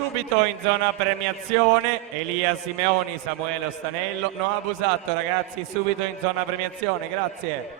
Subito in zona premiazione Elia Simeoni, Samuele Ostanello. Non abusato ragazzi, subito in zona premiazione, grazie.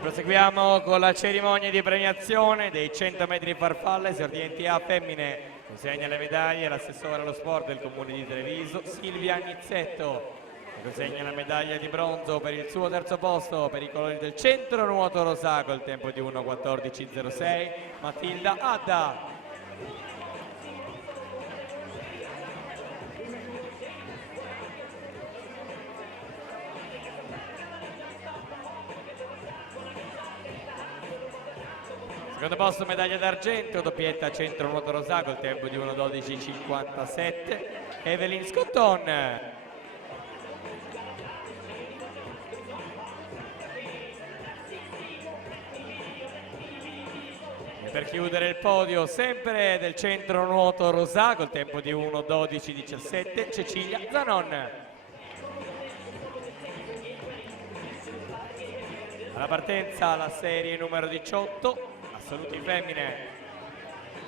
Proseguiamo con la cerimonia di premiazione dei 100 metri farfalla, esordienti A femmine. Consegna le medaglie l'assessore allo sport del comune di Treviso, Silvia Agnizzetto. Consegna la medaglia di bronzo per il suo terzo posto per i colori del centro nuoto rosa col tempo di 1:14:06, Matilda Adda. Secondo posto medaglia d'argento, doppietta centro nuoto rosa col tempo di 1:12:57, Evelyn Scotton. E per chiudere il podio, sempre del centro nuoto rosa col tempo di 1:12:17, Cecilia Zanon. Alla partenza la serie numero 18. Assoluti femmine.